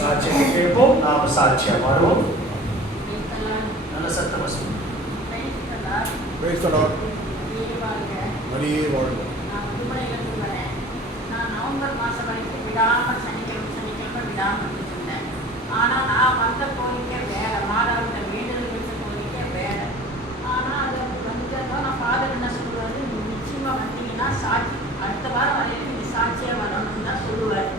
சாட்சியை கேட்போம். நாம் சாட்சியா மாறுவோம். நல்ல சத்தம். மரியே வாழ்க. நான் நவம்பர் மாதம் வரைக்கும் விடாமல் சனிக்கிழமை சனிக்கிழமை விடாமல் இருந்தேன் ஆனால் நான் வந்த கோரிக்கை வேற மாதாவிட்ட வேண்டுதல் வச்ச கோரிக்கை வேற ஆனால் அதை வந்தப்போ நான் ஃபாதர் என்ன சொல்லுவார் நிச்சயமாக வந்தீங்கன்னா சாட்சி அடுத்த வாரம் வரைக்கும் நீ சாட்சியாக வரணும்னு தான் சொல்லுவார்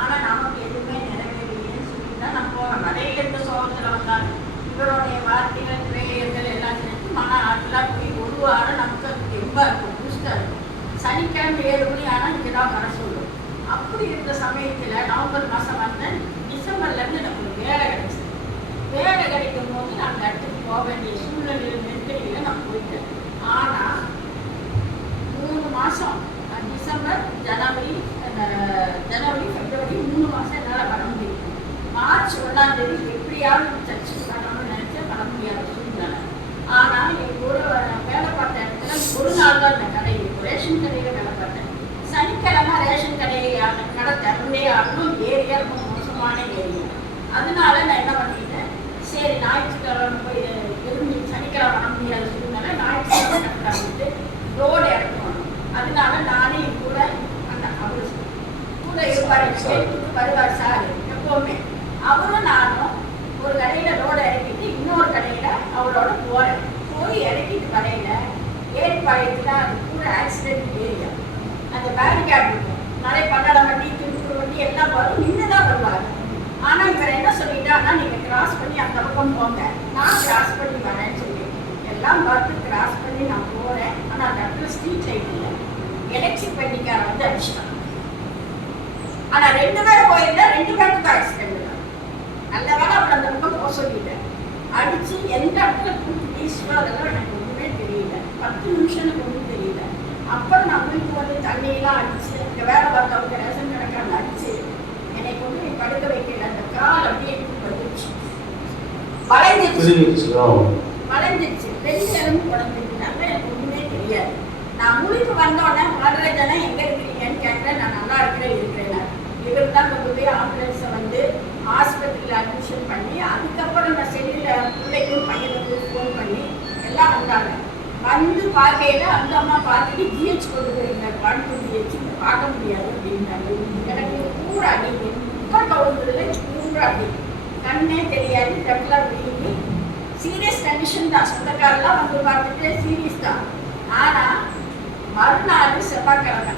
ஆனால் நமக்கு எதுவுமே நிறைவேறலையேன்னு சொல்லிட்டு தான் நான் போவேன் நிறைய எந்த சோகத்தில் வந்தாலும் இவருடைய வார்த்தைகள் திரையர்கள் எல்லாம் சேர்த்து மன ஆற்றலாக போய் ஒரு வாரம் நமக்கு அது தெம்பாக இருக்கும் பூஸ்டாக இருக்கும் சனிக்கிழமை ஏழு மணி ஆனால் இங்கே தான் வர சொல்லும் அப்படி இருந்த சமயத்தில் நவம்பர் மாதம் வந்தேன் டிசம்பர்லேருந்து எனக்கு ஒரு வேலை கிடைச்சது வேலை கிடைக்கும் போது நான் அந்த இடத்துக்கு போக வேண்டிய சூழ்நிலையில் நெருக்கடியில் நான் போயிட்டேன் ஆனால் மூணு மாதம் டிசம்பர் ஜனவரி ஜனவரி பிப்ரவரி மூணு மாதம் என்னால் வர முடியும் மார்ச் ஒன்றாம் தேதி எப்படியாவது சர்ச்சுக்கு வரணும்னு நினச்சேன் வர முடியாத சூழ்நிலை. ஆனால் என் ஒரு வேலை பார்த்த இடத்துல ஒரு நாள் தான் இந்த கடை இருக்கும். ரேஷன் கடையில் வேலை பார்த்தேன். சனிக்கிழமை ரேஷன் கடையான கடை திறந்தே ஆகணும். ஏரியா ரொம்ப மோசமான ஏரியா. அதனால நான் என்ன பண்ணேன்? சரி ஞாயிற்றுக்கிழமை போய் விரும்பி சனிக்கிழமை வர முடியாத சூழ்நிலை ஞாயிற்றுக்கிழமை ரோடு இறக்கணும் அதனால நானே கூட அந்த அவர் கூட இருப்பார் வருவார் சார். எப்பவுமே. அவரும் நானும் ஒரு கடையில ரோட இறக்கிட்டு இன்னொரு கடையில அவரோட போறேன் போய் இறக்கிட்டு கடையில ஏரிப்பாளையத்துல அது கூட ஆக்சிடென்ட் ஏரியா அந்த பேரிகார்டு இருக்கும். நிறைய பல்லடம் வண்டி திருப்பூர் வண்டி எல்லாம் வரும். நின்று தான் வருவாங்க ஆனா இவர் என்ன சொல்லிட்டாருன்னா நீங்க கிராஸ் பண்ணி அந்த பக்கம் போங்க. நான் கிராஸ் பண்ணி வரேன்னு சொல்லி எல்லாம் பார்த்து கிராஸ் பண்ணி நான் போறேன். ஆனா அந்த இடத்துல ஸ்ட்ரீட் லைட் இல்லை. எலக்ட்ரிக் வண்டிக்கார வந்து அடிச்சிட்டான். ஆனா ரெண்டு பேர் போயிருந்தா ரெண்டு பேருக்கும் ஆக்சிடென்ட் நல்ல வேலை அவர் அந்த பக்கம் போக சொல்லிட்டேன். அடிச்சு எந்த இடத்துல கூட்டு வீசுவோ அதெல்லாம் எனக்கு ஒண்ணுமே தெரியல பத்து நிமிஷம் எனக்கு ஒன்றும் தெரியல அப்புறம் நான் வீட்டுக்கு வந்து தண்ணியெல்லாம் அடிச்சு இங்க வேலை பார்த்தவங்க ரேஷன் கணக்கான அடிச்சு என்னை கொண்டு போய் படுக்க வைக்கல அந்த கால் அப்படியே வந்துருச்சு வளைஞ்சிருச்சு வளைஞ்சிருச்சு ரெண்டு எலும்பு உடஞ்சிருந்தாங்க எனக்கு ஒண்ணுமே தெரியாது. நான் முழிப்பு வந்தோடனே மலரேஜனா எங்க இருக்கிறீங்கன்னு கேட்டேன். நான் நல்லா இருக்கிறேன் இருக்கிறேன் இவர் தான் கொண்டு போய் ஆம்புலன்ஸை வந்து ஆஸ்பத்திரியில் அட்மிஷன் பண்ணி அதுக்கப்புறம் நான் செல்லில் பிள்ளைக்கும் பையனுக்கும் ஃபோன் பண்ணி எல்லாம் வந்தாங்க. வந்து பார்க்கையில அந்த அம்மா பார்த்துட்டு ஜிஹெச் கொண்டு போயிருங்க கோயம்புத்தூர் ஜிஹெச். பார்க்க முடியாது அப்படின்னாங்க. எனக்கு பூரா அடி முக்கா கவுந்ததுல பூரா அடி. கண்ணே தெரியாது கட்டெல்லாம் விழுங்கி சீரியஸ் கண்டிஷன் தான். சொந்தக்காரெல்லாம் வந்து பார்த்துட்டு சீரியஸ் தான். ஆனா மறுநாள் செவ்வாய்க்கிழமை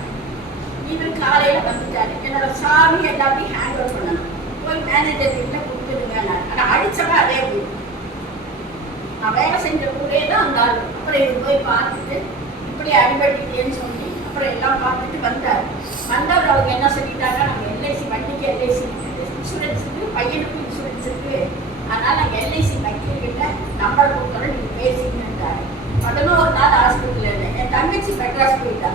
இவர் காலையில வந்துட்டாரு. என்னோட சாமி எல்லாத்தையும் ஹேண்ட் ஓவர் பண்ணணும். போய் மேனேஜர் கிட்ட கொடுத்துருங்க ஆனா அடிச்சவன் அதே ஊர் நான் வேலை செஞ்ச ஊரே தான் அந்த ஆள். அப்புறம் இவர் போய் பார்த்துட்டு இப்படி அடிபட்டுட்டேன்னு சொல்லி அப்புறம் எல்லாம் பார்த்துட்டு வந்தார். வந்தவர் அவங்க என்ன சொல்லிட்டாங்க? நாங்கள் எல்ஐசி வண்டிக்கு எல்ஐசி இன்சூரன்ஸ் இருக்கு பையனுக்கும் இன்சூரன்ஸ் இருக்கு. அதனால நாங்கள் எல்ஐசி வைக்கிறீங்க நம்பர் கொடுத்தோம் நீங்கள் பேசிங்கன்றாரு. பதினோரு நாள் ஹாஸ்பிட்டலில் இருந்தேன். என் தங்கச்சி மெட்ராஸ் போயிட்டா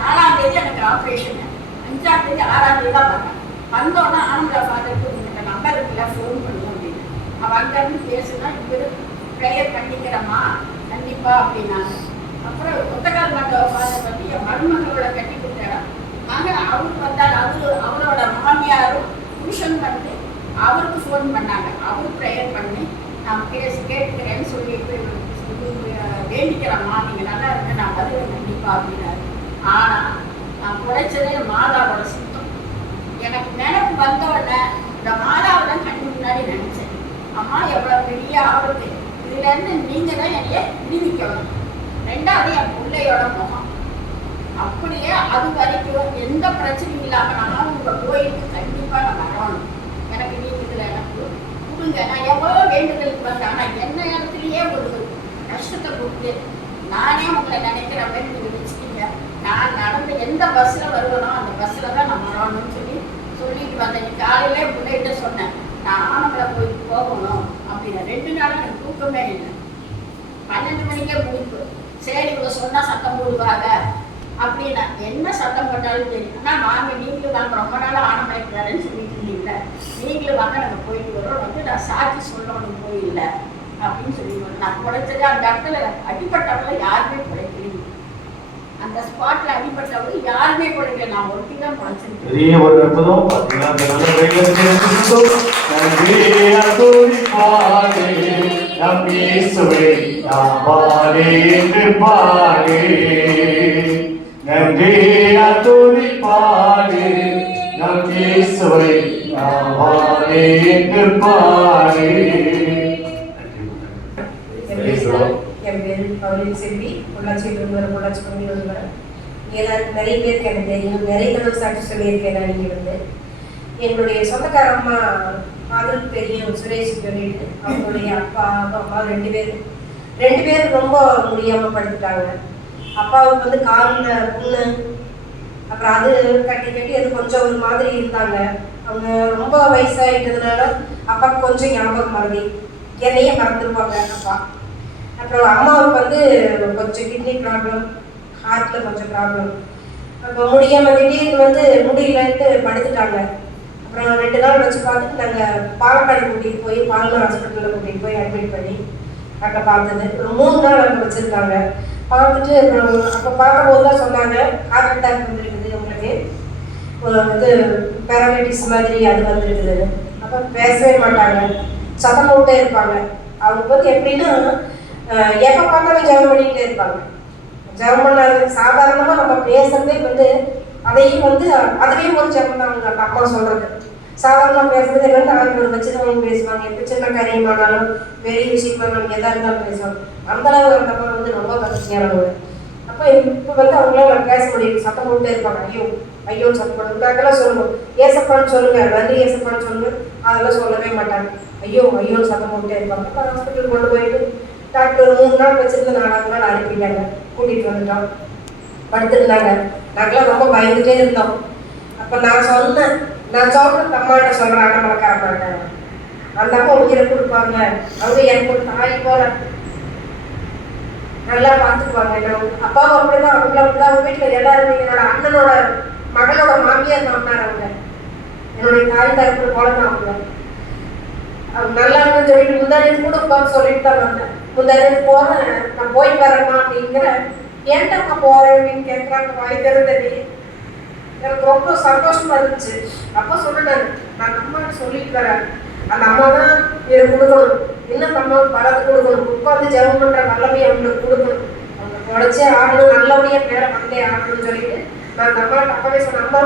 நாலாம் தேதி எனக்கு ஆப்ரேஷன் அஞ்சாம் தேதி ஆறாம் தேதி தான் பார்த்தேன் வந்தோடனே ஆனந்தா ஃபாதருக்கு இந்த நம்பர் இருக்குல்ல ஃபோன் பண்ணுவோம் அப்படின்னு. அவன் அங்கேருந்து பேசுனா இவர் ப்ரேயர் பண்ணிக்கிறம்மா. கண்டிப்பா அப்படின்னாங்க. அப்புறம் கொத்தக்கால் மாட்டவ ஃபாதர் வந்து என் மருமகளோட கட்டி கொடுத்தாரா. நாங்கள் அவருக்கு வந்தால் அவரு அவரோட மாமியாரும் புருஷன் வந்து அவருக்கு ஃபோன் பண்ணாங்க. அவரு ப்ரேயர் பண்ணி நான் பேச கேட்டுக்கிறேன்னு சொல்லிட்டு சொல்லி, அஹ், வேண்டிக்கிறேம்மா. நீங்கள் நல்லா இருங்க நான் வருவேன் கண்டிப்பா அப்படின்னாரு ஆனா நான் குறைச்சதே மாதாவோட சுத்தம். எனக்கு நினைப்பு வந்த உடனே இந்த மாதாவை தான் கண்ணு முன்னாடி நினைச்சேன். அம்மா எவ்வளவு பெரிய ஆபத்து. இதுல இருந்து நீங்க தான் என்னைய விடுவிக்கணும். ரெண்டாவது என் பிள்ளையோட முகம். அப்படியே அது வரைக்கும் எந்த பிரச்சனையும் இல்லாம நான் உங்க கோயிலுக்கு கண்டிப்பா நான் வரணும். எனக்கு நீங்க இதுல எனக்கு கொடுங்க. நான் எவ்வளோ வேண்டுதலுக்கு வந்தேன் ஆனா என்ன இடத்துலயே ஒரு கஷ்டத்தை கொடுத்து நானே உங்களை நினைக்கிற மாதிரி நீங்க வச்சுக்கீங்க நான் நடந்து எந்த பஸ்ல வருவனோ அந்த பஸ்ல தான் நான் வரணும்னு சொல்லி சொல்லிட்டு வந்தேன். இன்னைக்கு காலையிலே பிள்ளைகிட்ட சொன்னேன். நான் ஆனமலை போய் போகணும் அப்படின்னு. ரெண்டு நாளும் எனக்கு தூக்கமே இல்லை. பன்னெண்டு மணிக்கே முடிப்பு. சரி இவங்க சொன்னா சத்தம் போடுவாங்க. அப்படின்னா என்ன சத்தம் போட்டாலும் தெரியும் ஆனா வாங்க நீங்களும் வாங்க. ரொம்ப நாளா ஆனமலைக்கு வரேன்னு சொல்லிட்டு இருந்தீங்க நீங்களும் வாங்க. நம்ம போயிட்டு வரோம் வந்து நான் சாட்சி சொல்லணும் கோயில்ல அப்படின்னு சொல்லி நான் குறைச்சது அந்த இடத்துல அடிப்பட்டவங்கள யாருமே குறைக்கலைங்க அந்த ஸ்பாட்ல அடிப்பட்டவங்க யாருமே கொடுக்கல நான் ஒருத்தி தான் பழச்சிருக்கேன் பெரிய ஒரு அற்புதம். பார்த்தீங்கன்னா நம் இயேசுவை நாம் பாடி என்று பாடு. நம் இயேசுவை நாம் பாடி. என் பேர் பவுலின் செல்வி. பொள்ளாச்சி பொள்ளாச்சி வருகிறேன் எல்லாரும் நிறைய பேருக்கு எனக்கு தெரியும். நிறைய தடவை சாட்சி சொல்லியிருக்கேன் நான் இங்கே வந்து எங்களுடைய சொந்தக்கார அம்மா ஃபாதருக்கு தெரியும் சுரேஷ் சொல்லிட்டு அவங்களுடைய அப்பா அம்மா ரெண்டு பேர் ரெண்டு பேரும் ரொம்ப முடியாமல் படுத்துட்டாங்க. அப்பாவுக்கு வந்து காலில் புண்ணு அப்புறம் அது கட்டி கட்டி அது கொஞ்சம் ஒரு மாதிரி இருந்தாங்க. அவங்க ரொம்ப வயசாயிட்டதுனால அப்பாவுக்கு கொஞ்சம் ஞாபகம் மறதி என்னையே மறந்துருப்பாங்க அப்பா. அப்புறம் அம்மாவுக்கு வந்து கொஞ்சம் கிட்னி ப்ராப்ளம் ஹார்ட்டில் கொஞ்சம் ப்ராப்ளம் அப்போ முடியாமல் திடீர்னு வந்து முடியலன்ட்டு படுத்துட்டாங்க. அப்புறம் ரெண்டு நாள் வச்சு பார்த்துட்டு நாங்கள் பாலக்காடு கூட்டிகிட்டு போய் பால்மர் ஹாஸ்பிட்டலில் கூட்டிகிட்டு போய் அட்மிட் பண்ணி அங்கே பார்த்தது. ஒரு மூணு நாள் அங்கே வச்சுருந்தாங்க. பார்த்துட்டு அப்புறம் அப்போ பார்க்கும்போது தான் சொன்னாங்க. ஹார்ட் அட்டாக் வந்துருக்குது உங்களுக்கு ஒரு இது பேராலிட்டிஸ் மாதிரி அது வந்துருக்குது. அப்போ பேசவே மாட்டாங்க. சத்தம் போட்டே இருப்பாங்க. அவங்க வந்து எப்படின்னா எப்போ பார்த்தாலும் ஜெபம் பண்ணிக்கிட்டே இருப்பாங்க. ஜெபம் பண்ணாது சாதாரணமாக நம்ம பேசுறதே வந்து அதையும் வந்து அதுலேயும் ஒரு ஜெபம் தான் அவங்க அம்மா சொல்கிறது சாதாரணமாக பேசுறது வந்து ஆண்கள் வச்சு தான் பேசுவாங்க. எப்போ சின்ன காரியமானாலும் பெரிய விஷயமானாலும் எதாக இருந்தாலும் பேசுவாங்க. அந்த அளவு அந்த அம்மா வந்து ரொம்ப கஷ்டியானவங்க அப்போ இப்போ வந்து அவங்களால பேச முடியும். சத்தம் போட்டே இருப்பாங்க. ஐயோ ஐயோ சத்தம் போடுங்க நாங்கெல்லாம் சொல்லுவோம். ஏசப்பான்னு சொல்லுங்க. வந்து ஏசப்பான்னு சொல்லுங்க அதெல்லாம் சொல்லவே மாட்டாங்க. ஐயோ ஐயோ சத்தம் போட்டே இருப்பாங்க. அப்போ ஹாஸ்பிட்டல் கொண்டு போயிட்டு டாக்டர் மூணு நாள் வச்சிருந்து நாலாவது நாள் அனுப்பிட்டாங்க. கூட்டிகிட்டு வந்துட்டோம். படுத்துருந்தாங்க. நாங்களாம் ரொம்ப பயந்துட்டே இருந்தோம். அப்போ நான் சொன்னேன் நான் சொல்கிறேன் அம்மாட்ட சொல்கிறேன் அண்ணன் அந்த அம்மா உயிரை கொடுப்பாங்க. அவங்க எனக்கு ஒரு தாய் போல. நல்லா பார்த்துக்குவாங்க என்ன. அப்பாவும் அப்படிதான் அவங்களும் அப்படிதான் அவங்க வீட்டில் எல்லாருமே என்னோட அண்ணனோட மகளோட மாமியார் மாமனார் அவங்க. என்னுடைய தாய் தரப்பு போல தான் அவங்க. அவங்க நல்லா இருக்குன்னு சொல்லிட்டு முந்தானே கூட உட்காந்து சொல்லிட்டு தான் வந்தேன். முந்தானே போகிறேன் நான் போய் வரேம்மா அப்படிங்கிற ஏன்டா போகிறேன் அப்படின்னு கேட்குறாங்க வாய் திறந்தடி எனக்கு ரொம்ப சந்தோஷமா இருந்துச்சு. அப்போ சொன்னேன் நான் அம்மா சொல்லிட்டு வரேன். அந்த அம்மா தான் இதை கொடுக்கணும். இன்னும் நம்ம பலத்து கொடுக்கணும். உட்காந்து ஜெபம் பண்ற வல்லமையை அவங்களுக்கு கொடுக்கணும். அவங்க உடச்சே ஆடணும் நல்லபடியாக பேரை வந்தே ஆடணும்னு சொல்லிட்டு நான் அந்த அம்மா அப்பவே சொன்ன அம்மா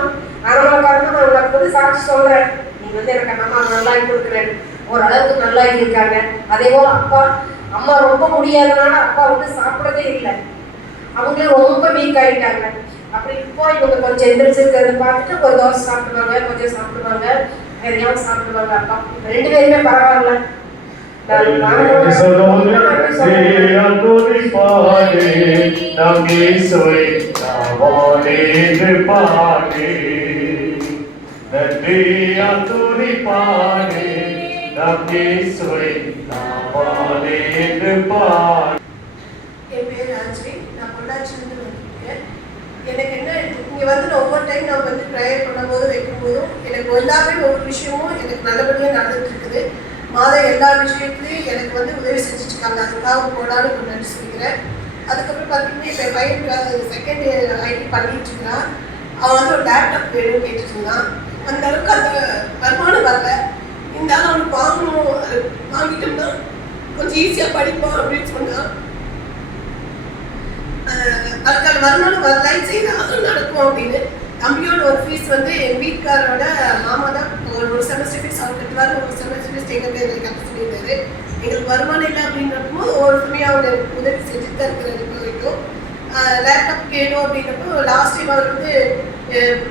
அறமலக்காரங்க நான் உனக்கு வந்து சாட்சி சொல்றேன். நீ வந்து எனக்கு அந்த அம்மா நல்லா கொடுக்குறேன். ஓரளவுக்கு நல்லா இருக்காங்க. அதே போல அப்பா அம்மா ரொம்ப முடியாதனால அப்பா வந்து சாப்பிடதே இல்லை. அவங்களே ரொம்ப வீக் ஆயிட்டாங்க. அப்படி இப்போ இவங்க கொஞ்சம் எந்திரிச்சிருக்கிறத பார்த்துட்டு ஒரு தோசை சாப்பிடுவாங்க கொஞ்சம் சாப்பிடுவாங்க. எதையாவது சாப்பிடுவாங்க. அப்பா ரெண்டு பேருமே பரவாயில்ல. என் பேர் ராஜ்வி. நான் பொள்ளாச்சிலேருந்து வந்திருக்கேன் எனக்கு என்ன இங்கே வந்து நான் ஒவ்வொரு டைம் நான் வந்து ப்ரேயர் பண்ணும்போது வைக்கும்போதும் எனக்கு எல்லாமே ஒவ்வொரு விஷயமும் எனக்கு நல்லபடியாக நடந்துட்டு இருக்குது. மாதம் எல்லா விஷயத்துலையும் எனக்கு வந்து உதவி செஞ்சுட்டு இருக்காங்க அதுக்காக போடான்னு நான் நன்றி சொல்லிக்கிறேன். அதுக்கப்புறம் பார்த்தீங்கன்னா இப்போ என் பையன் செகண்ட் இயர் ஐடி பண்ணிட்டு இருக்கிறான் அவன் வந்து ஒரு லேப்டாப் வேணும்னு கேட்டுட்டு இருந்தான் அந்த அளவுக்கு அந்த வருமானம் வரல. இருந்தாலும் அவனுக்கு வாங்கணும் அது வாங்கிட்டோம்னா கொஞ்சம் ஈஸியாக படிப்பான் அப்படின்னு சொன்னான். அதுக்கான வருமானம் வரலை. சரி அதுவும் நடக்கும் அப்படின்னு. தம்பியோட ஒரு ஃபீஸ் வந்து என் வீட்டுக்காரோட மாமா தான் ஒரு ஒரு செமஸ்டர் ஃபீஸ் அவர் கட்டுவார். ஒரு செமஸ்டர் ஃபீஸ் எங்கள் பேர் கட்ட சொல்லியிருந்தாரு. எங்களுக்கு வருமானம் இல்லை அப்படின்றப்போ ஒரு சமயம் அவர் உதவி செஞ்சுட்டு தான் இருக்கிறாரு இப்போ வரைக்கும். லேப்டாப் கேணும் அப்படின்றப்போ லாஸ்ட் டைம் அவர் வந்து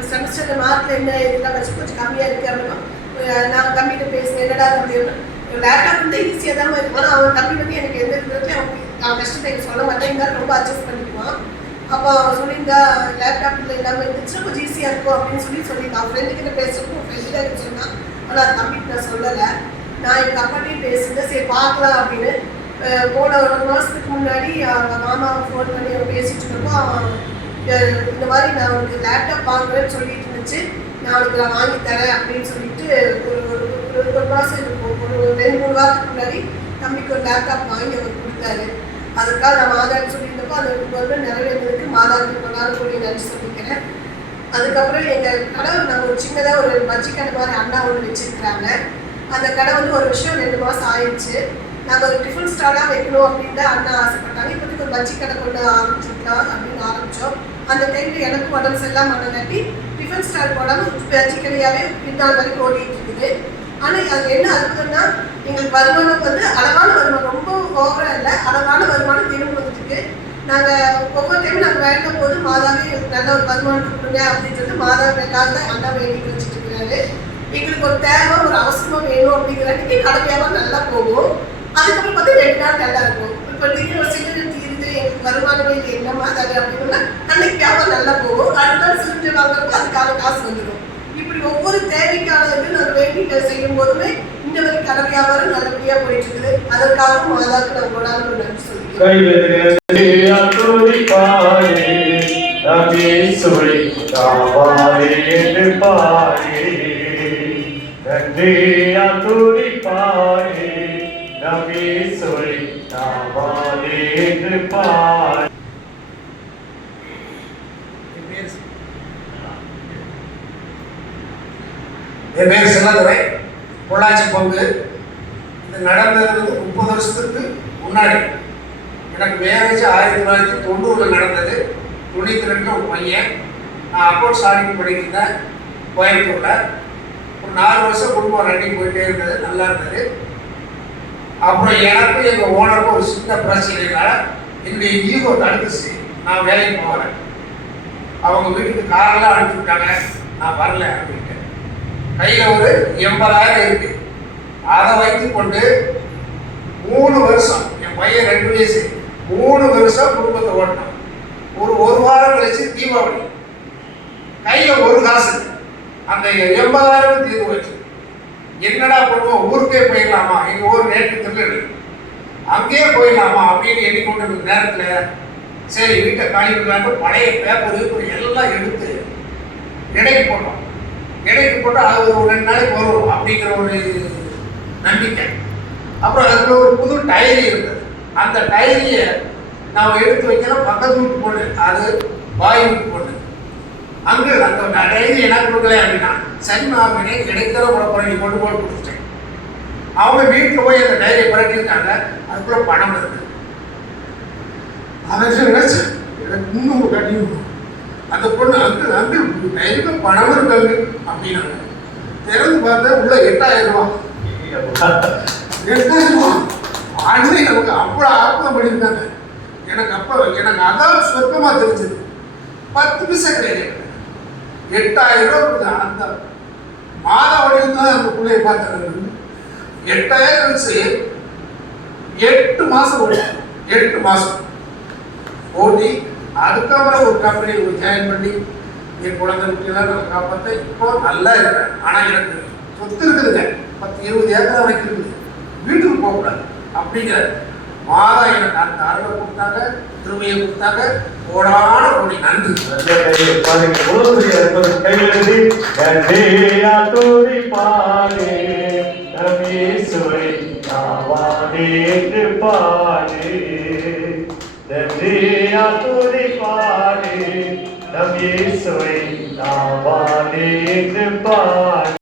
செமஸ்டரில் மார்க்கில் என்ன இதெல்லாம் வச்சு கொஞ்சம் கம்மியாக இருக்குது அப்படின்னா நான் தம்பிகிட்ட பேசுகிறேன் என்னடா அப்படின்னா லேப்டாப் வந்து ஈஸியாக தான் இருக்கும் ஆனால் அவன் தம்பி வந்து எனக்கு எந்த விதத்துலையும் அவன் நான் கஷ்டத்தை சொல்ல மாட்டேன் இருந்தாலும் ரொம்ப அட்ஜஸ்ட் பண்ணிக்குவான் அப்போ அவன் சொல்லியிருந்தா லேப்டாப்பில் இல்லாமல் இருந்துச்சு கொஞ்சம் ஈஸியாக இருக்கும் அப்படின்னு சொல்லி சொல்லியிருந்தான் அவன் ஃப்ரெண்டு கிட்ட பேசுறப்போ ஃப்ரெண்டு தான் எனக்கு சொன்னான் ஆனால் தம்பிக்கு நான் சொல்லலை. நான் எங்கள் அப்பாட்டையும் பேசியிருந்தேன் சரி பார்க்கலாம் அப்படின்னு. போன ஒரு மாதத்துக்கு முன்னாடி அவங்க மாமா ஃபோன் பண்ணி அவன் பேசிட்டு இருக்கப்போ அவன் இந்த மாதிரி நான் உனக்கு லேப்டாப் வாங்குறேன்னு சொல்லிட்டு இருந்துச்சு. நான் உனக்கு நான் வாங்கி தரேன் அப்படின்னு சொல்லிட்டு ஒரு ஒரு ஒரு ஒரு மாதம் இருக்கும். ஒரு ரெண்டு மூணு வாரத்துக்கு முன்னாடி தம்பிக்கு ஒரு லேப்டாப் வாங்கி அவர் கொடுத்தாரு. அதுக்காக நான் மாதாக்கு சொல்லியிருந்தப்போ அது வந்து நிறைவேறதுக்கு மாதாவுக்கு கொண்டாட கூடிய நன்றி சொல்லிக்கிறேன். அதுக்கப்புறம் எங்கள் கடை நாங்கள் ஒரு சின்னதாக ஒரு பஜ்ஜி கடை மாதிரி அண்ணா ஒன்று வச்சிருக்கிறாங்க. அந்த கடை வந்து ஒரு விஷயம் ரெண்டு மாதம் ஆயிடுச்சு. நாங்கள் ஒரு டிஃபன் ஸ்டாலாக வைக்கணும் அப்படின்னு தான் அண்ணா ஆசைப்பட்டாங்க. இப்போதைக்கு ஒரு பஜ்ஜி கடை கொண்டு ஆரம்பிச்சிருக்கலாம் அப்படின்னு ஆரம்பித்தோம் அந்த டைமில் எனக்கு உடம்பு சரியில்லாம மனங்காட்டி டிஃபன் ஸ்டால் போடாமல் பஜ்ஜி கடையாகவே பின்னால் வரைக்கும் ஓடிட்டு இருக்குது. ஆனால் அது என்ன அற்புதம்னா எங்களுக்கு வருமானம் வந்து அளவான அதனால வருமானம் தீர்வு வந்துருக்கு நாங்கள் ஒவ்வொரு டைம் நாங்கள் வேண்டும் போது மாதாவே எங்களுக்கு நல்ல ஒரு வருமானம் கொடுங்க அப்படின்னு சொல்லிட்டு மாதாவுக்காக காலத்தை அண்ணா வேண்டி வச்சுட்டு இருக்கிறாரு. எங்களுக்கு ஒரு தேவை ஒரு அவசரமாக வேணும் அப்படிங்கிறதுக்கு கடமையாக நல்லா போகும். அதுக்கப்புறம் பார்த்து ரெண்டு நாள் நல்லா இருக்கும். இப்போ திடீர் ஒரு சிலிண்டர் தீர்ந்து எங்களுக்கு வருமானமே இல்லை என்ன மாதாவே அப்படின்னா அன்னைக்கு வியாபாரம் நல்லா போகும். அடுத்த நாள் சிலிண்டர் வாங்குறப்போ அதுக்கான காசு வந்துடும் இப்படி ஒவ்வொரு தேவைக்கானதுக்கு நான் வேண்டிட்டு செய்யும் போதுமே இந்த மாதிரி கடமையாவது நல்லபடியா போயிட்டு இருக்குது அதற்காகவும் மாதாவுக்கு நான் கொண்டாந்து ஒரு நன்றி சொல்லிக்கிறேன் கையிலே துதிப்பாரே நம் இயேசுவை காவாரே என்று பாரே நன்றியா துதிப்பாரே நம் இயேசுவை காவாரே என்று பாரே என் பேர் செல்லதுரை பொள்ளாச்சி பங்கு. இது நடந்தது முப்பது வருஷத்துக்கு முன்னாடி. எனக்கு மேரேஜ் ஆயிரத்தி தொள்ளாயிரத்தி தொண்ணூறில் நடந்தது. தொண்ணூற்றி ரெண்டில் ஒரு பையன். நான் அக்கௌண்ட்ஸ் ஆடிட் பண்ணியிருந்தேன் கோயம்புத்தூரில். ஒரு நாலு வருஷம் குடும்பம் ரன்னிங் போயிட்டே இருந்தது நல்லா இருந்தது. அப்புறம் எனக்கும் எங்கள் ஓனருக்கும் ஒரு சின்ன பிரச்சனைனால என்னுடைய ஈகோ தடுத்துச்சு. நான் வேலைக்கு போகிறேன் அவங்க வீட்டுக்கு காரெல்லாம் அனுப்பி விட்டாங்க நான் வரல அப்படின்னு. கையில் ஒரு எண்பதாயிரம் இருக்கு. அதை வைத்து கொண்டு மூணு வருஷம் என் பையன் ரெண்டு வயசு மூணு வருஷம் குடும்பத்தை ஓட்டினான். ஒரு ஒரு வாரம் கழிச்சு தீபாவளி. கையில் ஒரு காசு அந்த எண்பதாயிரம் தீர்வு வச்சு. என்னடா பண்ணுவோம்? ஊருக்கே போயிடலாமா? எங்கள் ஊர் நேற்று திருநெல்வேலி. அங்கேயே போயிடலாமா? அப்படின்னு எண்ணிக்கொண்டு இருந்த நேரத்தில் சரி வீட்டை காலி பண்ணலான்னு பழைய பேப்பர் எல்லாம் எடுத்து எடைக்கு போட்டோம். இடைக்கு போட்டு அது ஒரு ரெண்டு நாளைக்கு வரும் அப்படிங்கிற ஒரு நம்பிக்கை. அப்புறம் அதில் ஒரு புது டைரி இருந்தது. அந்த டைரியை நான் எடுத்து வைக்கிறேன் பக்கத்து வீட்டு பொண்ணு அது வாய் வீட்டு பொண்ணு. அங்கு அந்த டைரி என்ன கொடுக்கல அப்படின்னா சரி நான் கிடைக்கிற கூட நீ கொண்டு போய் கொடுத்துட்டேன். அவங்க வீட்டில் போய் அந்த டைரியை புரட்டியிருக்காங்க அதுக்குள்ள பணம் இருக்கு அவன் நினைச்சு எனக்கு இன்னும் கட்டி அந்த பொண்ணு அங்கு அங்கு நிறைய பணம் இருக்காங்க அப்படின்னாங்க. திறந்து பார்த்தா உள்ள எட்டாயிரம் ரூபாய் எட்டாயிரம் ரூபா. ஆண்டு நமக்கு அவ்வளோ ஆத்மா பண்ணியிருந்தாங்க எனக்கு அப்போ எனக்கு அதான் சொர்க்கமா தெரிஞ்சது. பத்து பைசா கிடையாது. எட்டாயிரம் ரூபாய் அந்த மாத வடிவம் தான் அந்த பிள்ளைய பார்த்தேன் எட்டாயிரம் வச்சு எட்டு மாதம் ஓடும் எட்டு மாதம் ஓட்டி அதுக்கப்புறம் ஒரு கம்பெனியில் ஜாயின் பண்ணி என் குழந்தை குட்டியெல்லாம் நான் காப்பாற்ற இப்போ நல்லா இருக்கிறேன் ஆனால் எனக்கு சொத்து இருக்குதுங்க. பத்து இருபது ஏக்கர் வரைக்கும் இருக்குது. வீட்டுக்கு போகக்கூடாது. அப்படிங்கிற மாதா எனக்கு அந்த அருளை கொடுத்தாங்க திருமையை கொடுத்தாங்க. கோடான கோடி நன்றி. பாருங்க எவ்வளவு பெரிய அற்புதம். கையிலிருந்து நம் இயேசுவை நாம் என்று என்று பாரே